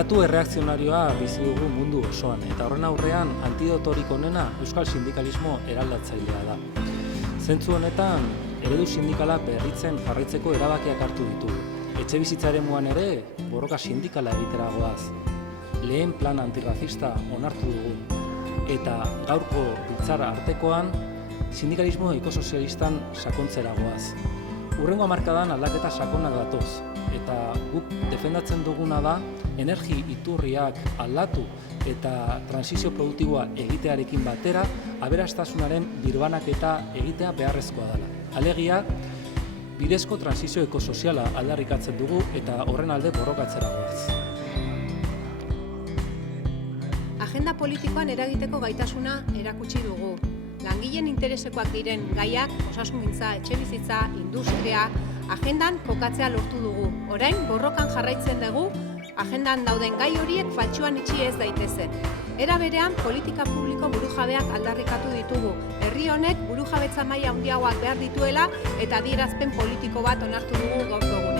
Olatu erreakzionarioa bizi dugu mundu osoan, eta horren aurrean antidotorik onena euskal sindikalismo eraldatzailea da. Zentzu honetan, eredu sindikala berritzen jarraitzeko erabakiak hartu ditugu. Etxebizitzaren muan ere, borroka sindikala egitera goaz. Lehen plan antirrazista onartu dugu. Eta gaurko biltzar artekoan, sindikalismo ekosozialistan sakontzera goaz. Hurrengo hamarkadan aldaketa sakonak datoz, eta guk defendatzen duguna da energi iturriak aldatu eta transizio produktiboa egitearekin batera aberastasunaren birbanaketa egitea beharrezkoa dela. Alegia, bidezko transizio ekosoziala aldarrikatzen dugu eta horren alde borrokatzera goaz. Agenda politikoan eragiteko gaitasuna erakutsi dugu. Langileen interesekoak diren gaiak, osasungintza, etxebizitza, industria, agendan kokatzea lortu dugu. Orain, borrokan jarraitzen dugu, agendan dauden gai horiek faltsuan itxi ez daitezen. Era berean, politika publiko burujabeak aldarrikatu ditugu. Herri honek burujabetza maila handiagoak behar dituela eta adierazpen politiko bat onartu dugu gaurko egunean.